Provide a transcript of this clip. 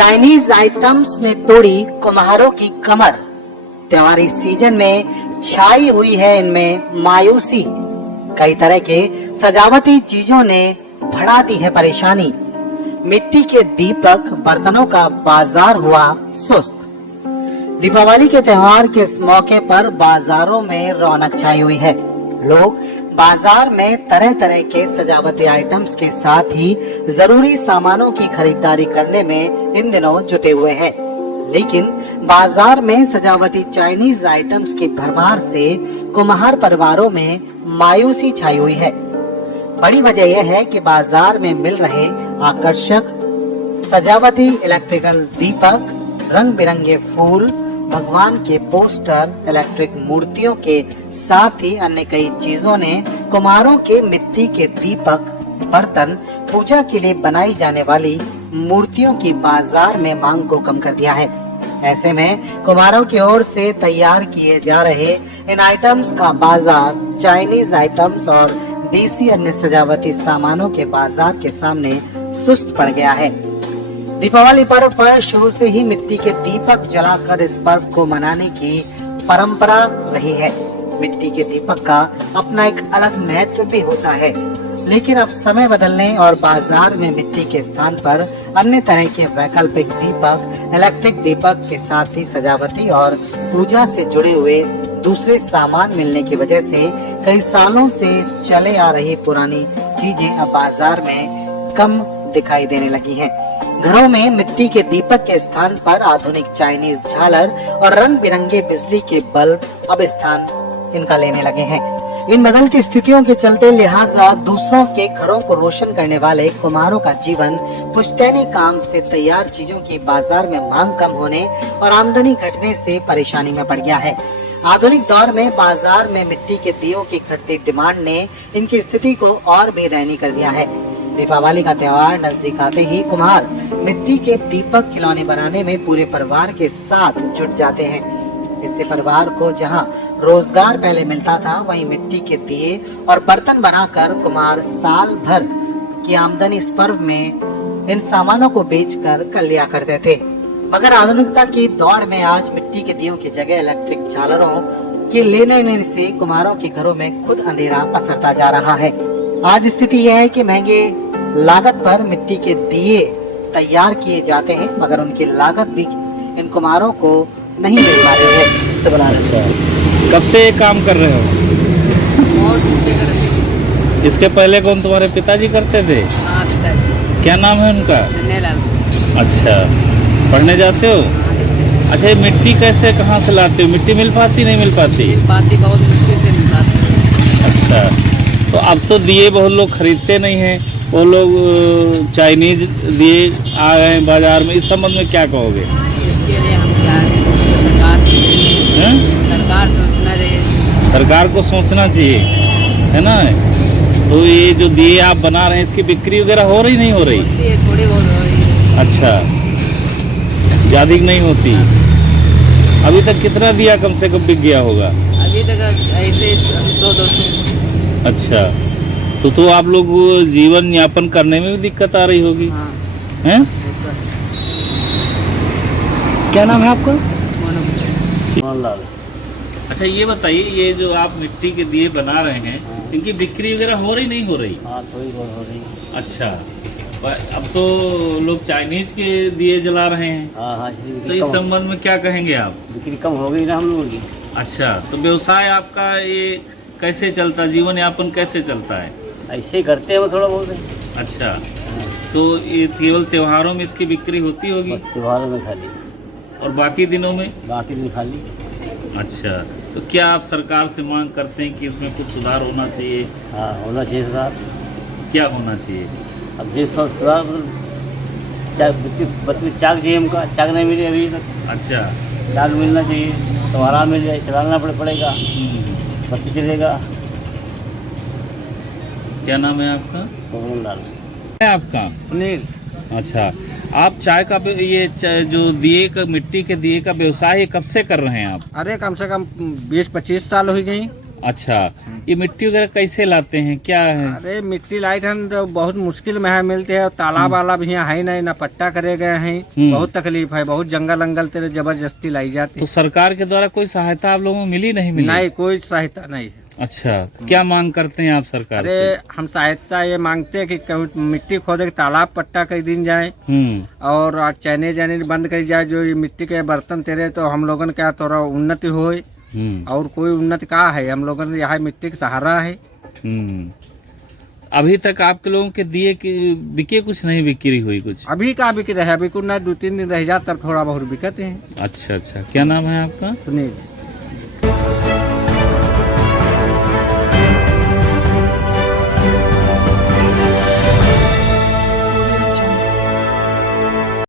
Chinese items ने तोड़ी कुम्हारों की कमर। त्योहारी सीजन में छाई हुई है इनमें मायूसी। कई तरह के सजावटी चीजों ने बढ़ा दी है परेशानी। मिट्टी के दीपक बर्तनों का बाजार हुआ सुस्त। दीपावली के त्योहार के इस मौके पर बाजारों में रौनक छाई हुई है। लोग बाजार में तरह तरह के सजावटी आइटम्स के साथ ही जरूरी सामानों की खरीदारी करने में इन दिनों जुटे हुए हैं। लेकिन बाजार में सजावटी चाइनीज आइटम्स की भरमार से कुम्हार परिवारों में मायूसी छाई हुई है। बड़ी वजह यह है कि बाजार में मिल रहे आकर्षक सजावटी इलेक्ट्रिकल दीपक, रंग बिरंगे फूल, भगवान के पोस्टर, इलेक्ट्रिक मूर्तियों के साथ ही अन्य कई चीजों ने कुम्हारों के मिट्टी के दीपक, बर्तन, पूजा के लिए बनाई जाने वाली मूर्तियों की बाजार में मांग को कम कर दिया है। ऐसे में कुम्हारों की ओर से तैयार किए जा रहे इन आइटम्स का बाजार चाइनीज आइटम्स और देसी अन्य सजावटी सामानों के बाजार के सामने सुस्त पड़ गया है। दीपावली पर्व पर शुरू से ही मिट्टी के दीपक जलाकर इस पर्व को मनाने की परंपरा रही है। मिट्टी के दीपक का अपना एक अलग महत्व भी होता है, लेकिन अब समय बदलने और बाजार में मिट्टी के स्थान पर अन्य तरह के वैकल्पिक दीपक, इलेक्ट्रिक दीपक के साथ ही सजावटी और पूजा से जुड़े हुए दूसरे सामान मिलने की वजह से कई सालों से चले आ रही पुरानी चीजें अब बाजार में कम दिखाई देने लगी हैं। घरों में मिट्टी के दीपक के स्थान पर आधुनिक चाइनीज झालर और रंग बिरंगे बिजली के बल्ब अब स्थान इनका लेने लगे हैं। इन बदलती स्थितियों के चलते लिहाजा दूसरों के घरों को रोशन करने वाले कुम्हारों का जीवन पुश्तैनी काम से तैयार चीजों की बाजार में मांग कम होने और आमदनी घटने से परेशानी में पड़ गया है। आधुनिक दौर में बाजार में मिट्टी के दियों की घटती डिमांड ने इनकी स्थिति को और भी दयनीय कर दिया है। दीपावली का त्योहार नजदीक आते ही कुम्हार मिट्टी के दीपक खिलौने बनाने में पूरे परिवार के साथ जुट जाते हैं। इससे परिवार को जहां रोजगार पहले मिलता था, वहीं मिट्टी के दिए और बर्तन बनाकर कुम्हार साल भर की आमदनी इस पर्व में इन सामानों को बेचकर कर लिया करते थे। मगर आधुनिकता की दौड़ में आज मिट्टी के दियों की जगह इलेक्ट्रिक झालरों के लेने से कुम्हारों के घरों में खुद अंधेरा पसरता जा रहा है। आज स्थिति यह है कि महंगे लागत पर मिट्टी के दिए तैयार किए जाते हैं, मगर उनकी लागत भी इन कुम्हारों को नहीं मिल पा रही है। कब से ये काम कर रहे हो? इसके पहले कौन तुम्हारे पिताजी करते थे? क्या नाम है उनका? अच्छा, पढ़ने जाते हो? अच्छा, ये मिट्टी कैसे कहाँ से लाते हो? मिट्टी मिल पाती नहीं मिल पाती? बहुत मुश्किल से मिल पाती। अच्छा, तो अब तो दिए बहुत लोग खरीदते नहीं हैं, वो लोग चाइनीज दिए आ गए हैं बाजार में। इस संबंध में क्या कहोगे? इसके लिए हम क्या सरकार को सोचना चाहिए, है ना? तो ये जो दिए आप बना रहे हैं, इसकी बिक्री वगैरह हो रही नहीं हो रही? थोड़ी बहुत हो रही है। अच्छा, ज़्यादा नहीं होती। अभी तक कितना दिया कम से कम बिक गया होगा? अभी तक ऐसे 100-200। अच्छा, तो आप लोग जीवन यापन करने में भी दिक्कत आ रही होगी, हाँ। हैं? क्या नाम है आपका? मोहनलाल। अच्छा, ये बताइए, ये जो आप मिट्टी के दिए बना रहे हैं, इनकी बिक्री वगैरह हो रही नहीं हो रही? हाँ, थोड़ी बहुत हो रही। अच्छा, अब तो लोग चाइनीज के दिए जला रहे हैं। हाँ, तो इस संबंध में क्या कहेंगे आप? बिक्री कम हो गई ना हम लोगों की। अच्छा, तो व्यवसाय आपका ये कैसे चलता है? जीवन यापन कैसे चलता है? ऐसे ही करते हैं वो थोड़ा बहुत। अच्छा, तो ये केवल त्योहारों में इसकी बिक्री होती होगी? बस त्योहारों में खाली, और बाकी दिनों में? बाकी दिन खाली। अच्छा, तो क्या आप सरकार से मांग करते हैं कि इसमें कुछ सुधार होना चाहिए? हाँ, होना चाहिए सुधार। क्या होना चाहिए? अब जिस सुधार बत्ती चाक चाहिए हमका, चाक नहीं मिले अभी तक। अच्छा, चाक मिलना चाहिए तो आराम मिल जाए, चलाना पड़ेगा, बत्ती चलेगा। क्या नाम है आपका? मोहनलाल। है आपका? सुनील। अच्छा, आप चाय का जो दिए का, मिट्टी के दिए का व्यवसाय कब से कर रहे हैं आप? अरे कम से कम 20-25 साल हो गई। अच्छा, ये मिट्टी वगैरह कैसे लाते हैं, क्या है? अरे मिट्टी लाइट हम तो बहुत मुश्किल में है मिलते हैं, तालाब वाला भी यहाँ है नहीं, ना पट्टा करे गए हैं, बहुत तकलीफ है, बहुत जंगल अंगल तेरे जबरदस्ती लाई जाती तो सरकार के द्वारा कोई सहायता आप लोगों को मिली नहीं मिली? नहीं, कोई सहायता नहीं है। अच्छा, तो क्या मांग करते हैं आप सरकार अरे से? हम सहायता ये मांगते हैं कि कहीं मिट्टी खोदे के तालाब पट्टा कर दिन जाए और चैने जाने बंद करी जाए, जो ये मिट्टी के बर्तन तेरे तो हम लोगन क्या थोड़ा उन्नति होए, और कोई उन्नति कहाँ है, हम लोगन यहाँ मिट्टी का सहारा है। अभी तक आपके लोगों के दिए कि बिके कुछ नहीं, बिक्री हुई कुछ? अभी का बिक रहा है, अभी कुछ ना 2-3 दिन रह जाता, थोड़ा बहुत बिकते हैं। अच्छा अच्छा, क्या नाम है आपका? सुनील।